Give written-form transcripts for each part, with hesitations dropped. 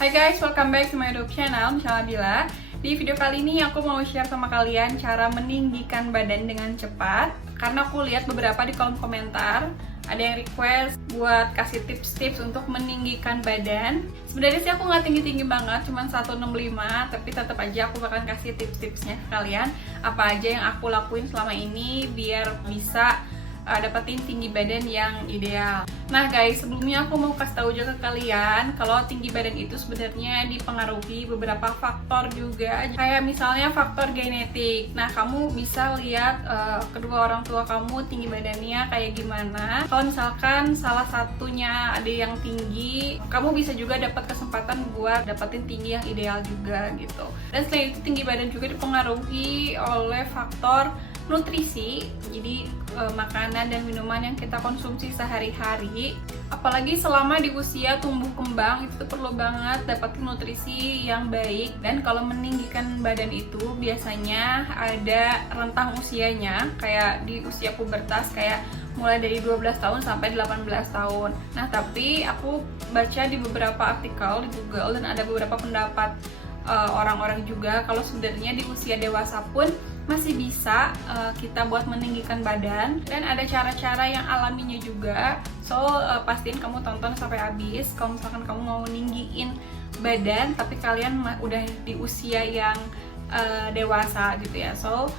Hai guys, welcome back to my YouTube channel, Michelle Nabila. Di video kali ini aku mau share sama kalian cara meninggikan badan dengan cepat. Karena aku lihat beberapa di kolom komentar ada yang request buat kasih tips-tips untuk meninggikan badan. Sebenarnya sih aku nggak tinggi-tinggi banget, cuma 165, tapi tetap aja aku bakalan kasih tips-tipsnya ke kalian. Apa aja yang aku lakuin selama ini biar bisa dapetin tinggi badan yang ideal. Nah guys, sebelumnya aku mau kasih tahu juga ke kalian kalau tinggi badan itu sebenarnya dipengaruhi beberapa faktor juga, kayak misalnya faktor genetik. Nah kamu bisa lihat kedua orang tua kamu tinggi badannya kayak gimana. Kalau misalkan salah satunya ada yang tinggi, kamu bisa juga dapat kesempatan buat dapetin tinggi yang ideal juga gitu. Dan selain itu tinggi badan juga dipengaruhi oleh faktor nutrisi, jadi makanan dan minuman yang kita konsumsi sehari-hari. Apalagi selama di usia tumbuh kembang, itu perlu banget dapat nutrisi yang baik. Dan kalau meninggikan badan itu biasanya ada rentang usianya, kayak di usia pubertas, kayak mulai dari 12 tahun sampai 18 tahun. Nah tapi aku baca di beberapa artikel di Google dan ada beberapa pendapat orang-orang juga kalau sebenarnya di usia dewasa pun masih bisa kita buat meninggikan badan, dan ada cara-cara yang alaminya juga. So pastiin kamu tonton sampai habis kalau misalkan kamu mau ninggiin badan tapi kalian udah di usia yang dewasa gitu ya. So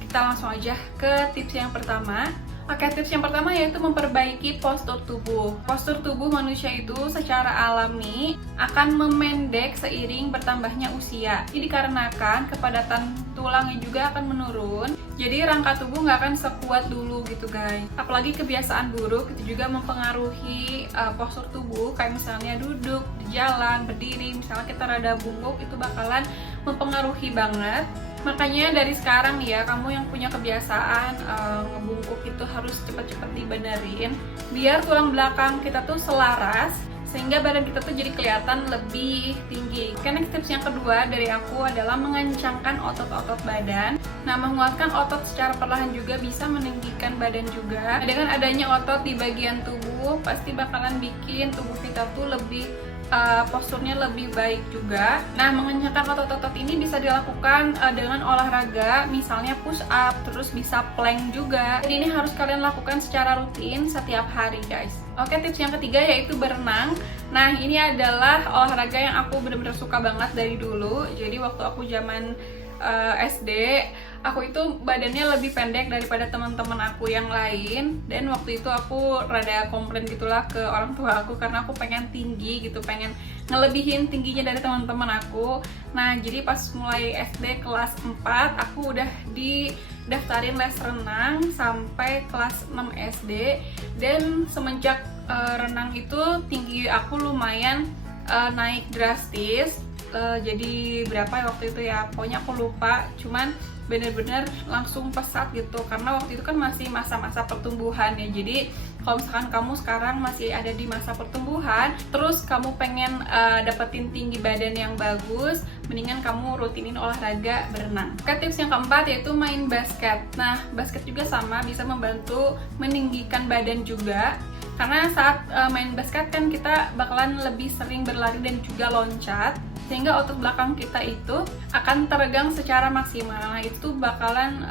kita langsung aja ke tips yang pertama. Oke, tips yang pertama yaitu memperbaiki postur tubuh. Postur tubuh manusia itu secara alami akan memendek seiring bertambahnya usia. Jadi dikarenakan kepadatan tulangnya juga akan menurun, jadi rangka tubuh nggak akan sekuat dulu gitu guys. Apalagi kebiasaan buruk itu juga mempengaruhi postur tubuh, kayak misalnya duduk, di jalan, berdiri, misalnya kita rada bungkuk, itu bakalan mempengaruhi banget. Makanya dari sekarang nih ya, kamu yang punya kebiasaan ngebungkuk itu harus cepet-cepet dibenerin biar tulang belakang kita tuh selaras, sehingga badan kita tuh jadi kelihatan lebih tinggi. Karena tips yang kedua dari aku adalah mengencangkan otot-otot badan. Nah, menguatkan otot secara perlahan juga bisa meninggikan badan juga. Dengan adanya otot di bagian tubuh pasti bakalan bikin tubuh kita tuh lebih posturnya lebih baik juga. Nah, mengencangkan otot-otot ini bisa dilakukan dengan olahraga, misalnya push up, terus bisa plank juga. Jadi ini harus kalian lakukan secara rutin setiap hari guys. Oke, tips yang ketiga yaitu berenang. Nah, ini adalah olahraga yang aku benar-benar suka banget dari dulu. Jadi waktu aku zaman SD, aku itu badannya lebih pendek daripada teman-teman aku yang lain, dan waktu itu aku rada komplain gitulah ke orang tua aku karena aku pengen tinggi gitu, pengen ngelebihin tingginya dari teman-teman aku. Nah jadi pas mulai SD kelas 4 aku udah didaftarin les renang sampai kelas 6 SD, dan semenjak renang itu tinggi aku lumayan naik drastis. Jadi berapa ya waktu itu ya, pokoknya aku lupa, cuman bener-bener langsung pesat gitu karena waktu itu kan masih masa-masa pertumbuhan ya. Jadi kalau misalkan kamu sekarang masih ada di masa pertumbuhan, terus kamu pengen dapetin tinggi badan yang bagus, mendingan kamu rutinin olahraga berenang. Oke, tips yang keempat yaitu main basket. Nah, basket juga sama, bisa membantu meninggikan badan juga. Karena saat main basket kan kita bakalan lebih sering berlari dan juga loncat, sehingga otot belakang kita itu akan teregang secara maksimal. Nah, itu bakalan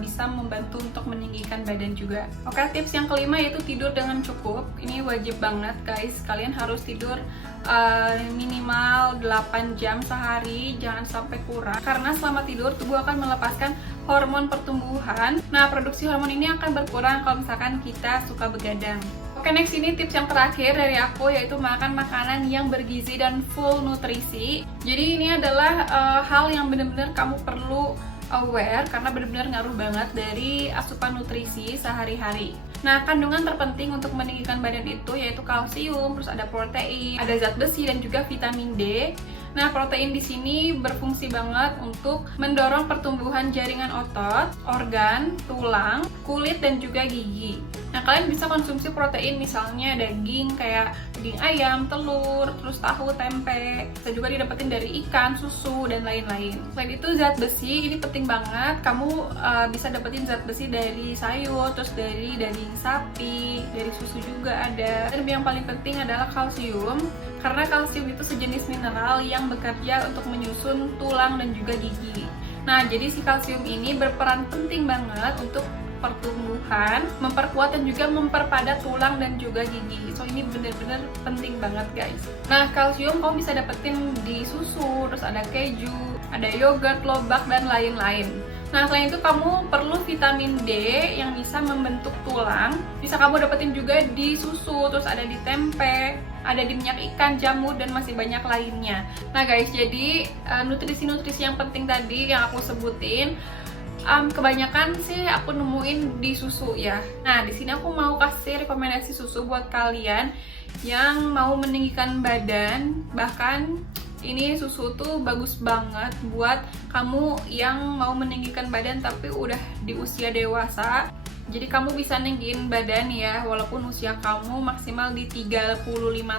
bisa membantu untuk meninggikan badan juga. Oke, tips yang kelima yaitu tidur dengan cukup. Ini wajib banget guys, kalian harus tidur minimal 8 jam sehari, jangan sampai kurang. Karena selama tidur tubuh akan melepaskan hormon pertumbuhan. Nah, produksi hormon ini akan berkurang kalau misalkan kita suka begadang. Oke, next ini tips yang terakhir dari aku yaitu makan makanan yang bergizi dan full nutrisi. Jadi ini adalah hal yang benar-benar kamu perlu aware karena benar-benar ngaruh banget dari asupan nutrisi sehari-hari. Nah, kandungan terpenting untuk meninggikan badan itu yaitu kalsium, terus ada protein, ada zat besi dan juga vitamin D. Nah, protein di sini berfungsi banget untuk mendorong pertumbuhan jaringan otot, organ, tulang, kulit dan juga gigi. Nah, kalian bisa konsumsi protein misalnya daging kayak daging ayam, telur, terus tahu, tempe. Bisa juga didapetin dari ikan, susu, dan lain-lain. Selain itu zat besi ini penting banget. Kamu bisa dapetin zat besi dari sayur, terus dari daging sapi, dari susu juga ada. Dan yang paling penting adalah kalsium, karena kalsium itu sejenis mineral yang bekerja untuk menyusun tulang dan juga gigi. Nah, jadi si kalsium ini berperan penting banget untuk pertumbuhan, memperkuat dan juga memperpadat tulang dan juga gigi. So ini bener-bener penting banget guys. Nah, kalsium kamu bisa dapetin di susu, terus ada keju, ada yogurt, lobak, dan lain-lain. Nah, selain itu kamu perlu vitamin D yang bisa membentuk tulang. Bisa kamu dapetin juga di susu, terus ada di tempe, ada di minyak ikan, jamur, dan masih banyak lainnya. Nah guys, jadi nutrisi-nutrisi yang penting tadi yang aku sebutin kebanyakan sih aku nemuin di susu ya. Nah, di sini aku mau kasih rekomendasi susu buat kalian yang mau meninggikan badan. Bahkan ini susu tuh bagus banget buat kamu yang mau meninggikan badan tapi udah di usia dewasa. Jadi kamu bisa ninggiin badan ya, walaupun usia kamu maksimal di 35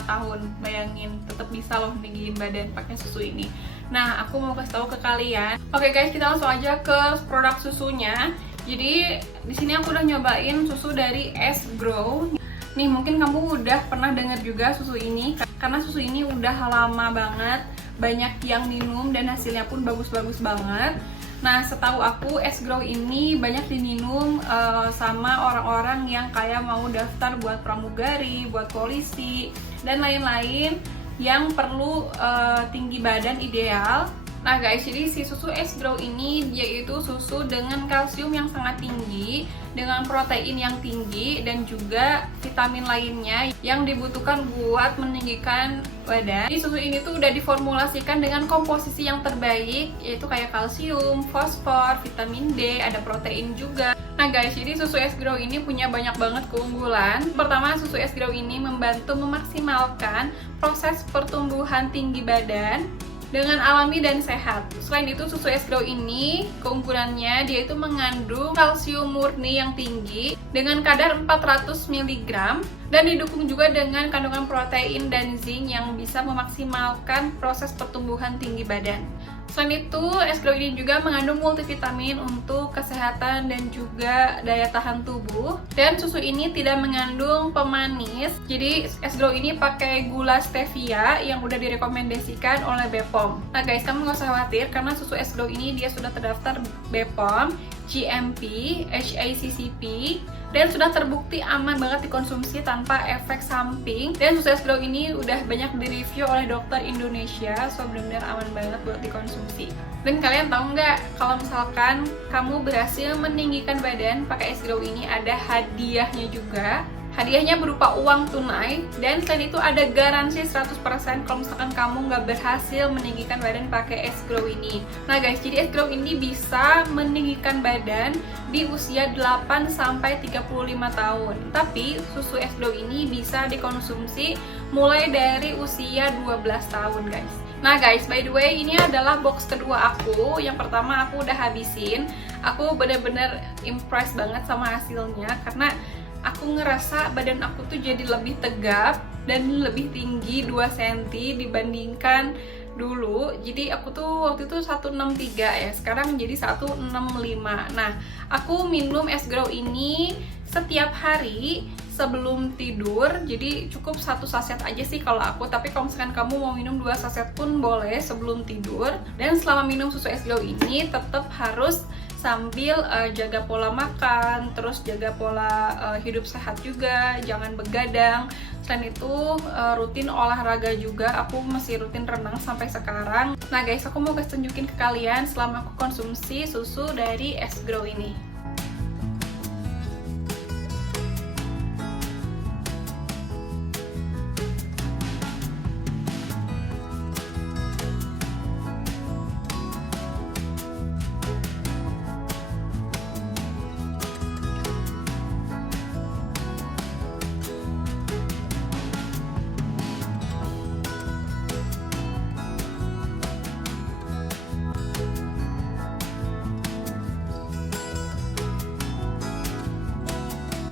tahun. Bayangin, tetap bisa loh ninggiin badan pakai susu ini. Nah, aku mau kasih tahu ke kalian. Oke guys, kita langsung aja ke produk susunya. Jadi di sini aku udah nyobain susu dari S-Grow. Nih, mungkin kamu udah pernah dengar juga susu ini, karena susu ini udah lama banget, banyak yang minum dan hasilnya pun bagus-bagus banget. Nah, setahu aku S-Grow ini banyak diminum sama orang-orang yang kayak mau daftar buat pramugari, buat polisi, dan lain-lain yang perlu tinggi badan ideal. Nah guys, jadi si susu S-Grow ini yaitu susu dengan kalsium yang sangat tinggi, dengan protein yang tinggi, dan juga vitamin lainnya yang dibutuhkan buat meninggikan badan. Jadi susu ini tuh udah diformulasikan dengan komposisi yang terbaik, yaitu kayak kalsium, fosfor, vitamin D, ada protein juga. Nah guys, jadi susu S-Grow ini punya banyak banget keunggulan. Pertama, susu S-Grow ini membantu memaksimalkan proses pertumbuhan tinggi badan dengan alami dan sehat. Selain itu, susu S-Grow ini keunggulannya dia itu mengandung kalsium murni yang tinggi dengan kadar 400 mg dan didukung juga dengan kandungan protein dan zinc yang bisa memaksimalkan proses pertumbuhan tinggi badan. Selain itu, S-Grow ini juga mengandung multivitamin untuk kesehatan dan juga daya tahan tubuh. Dan susu ini tidak mengandung pemanis. Jadi S-Grow ini pakai gula stevia yang udah direkomendasikan oleh BPOM. Nah guys, kamu nggak usah khawatir karena susu S-Grow ini dia sudah terdaftar BPOM, GMP, HACCP, dan sudah terbukti aman banget dikonsumsi tanpa efek samping. Dan susu S-Grow ini udah banyak direview oleh dokter Indonesia, so benar-benar aman banget buat dikonsumsi. Dan kalian tahu nggak, kalau misalkan kamu berhasil meninggikan badan pakai S-Grow ini, ada hadiahnya juga. Hadiahnya berupa uang tunai, dan selain itu ada garansi 100% kalau misalkan kamu nggak berhasil meninggikan badan pakai S-Grow ini. Nah guys, jadi S-Grow ini bisa meninggikan badan di usia 8-35 tahun. Tapi susu S-Grow ini bisa dikonsumsi mulai dari usia 12 tahun guys. Nah guys, by the way, ini adalah box kedua aku. Yang pertama aku udah habisin. Aku bener-bener impressed banget sama hasilnya, karena aku ngerasa badan aku tuh jadi lebih tegap dan lebih tinggi 2 cm dibandingkan dulu. Jadi aku tuh waktu itu 163 ya, sekarang jadi 165. Nah, aku minum S-Grow ini setiap hari sebelum tidur. Jadi cukup 1 saset aja sih kalau aku, tapi kalau misalkan kamu mau minum 2 saset pun boleh sebelum tidur. Dan selama minum susu S-Grow ini tetap harus sambil jaga pola makan, terus jaga pola hidup sehat juga, jangan begadang. Selain itu rutin olahraga juga, aku masih rutin renang sampai sekarang. Nah guys, aku mau kasih tunjukin ke kalian selama aku konsumsi susu dari S-Grow ini.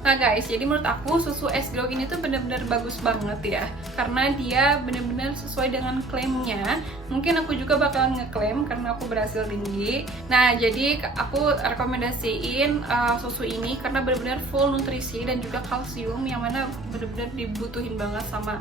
Nah guys, jadi menurut aku susu S-Grow ini tuh bener-bener bagus banget ya, karena dia bener-bener sesuai dengan klaimnya. Mungkin aku juga bakalan ngeklaim karena aku berhasil tinggi. Nah jadi aku rekomendasiin susu ini karena bener-bener full nutrisi dan juga kalsium yang mana bener-bener dibutuhin banget sama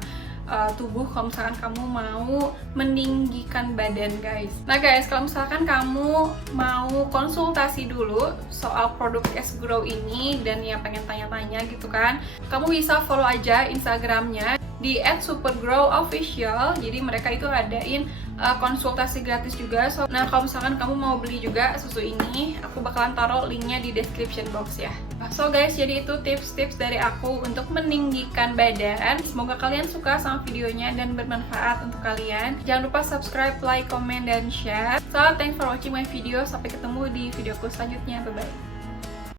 tubuh kalau misalkan kamu mau meninggikan badan guys. Nah guys, kalau misalkan kamu mau konsultasi dulu soal produk S-Grow ini dan ya pengen tanya-tanya gitu kan, kamu bisa follow aja Instagramnya di @supergrowofficial. Jadi mereka itu adain konsultasi gratis juga. Nah kalau misalkan kamu mau beli juga susu ini, aku bakalan taruh linknya di description box ya. So guys, jadi itu tips-tips dari aku untuk meninggikan badan. Semoga kalian suka sama videonya dan bermanfaat untuk kalian. Jangan lupa subscribe, like, comment, dan share. So thanks for watching my video. Sampai ketemu di videoku selanjutnya. Bye bye.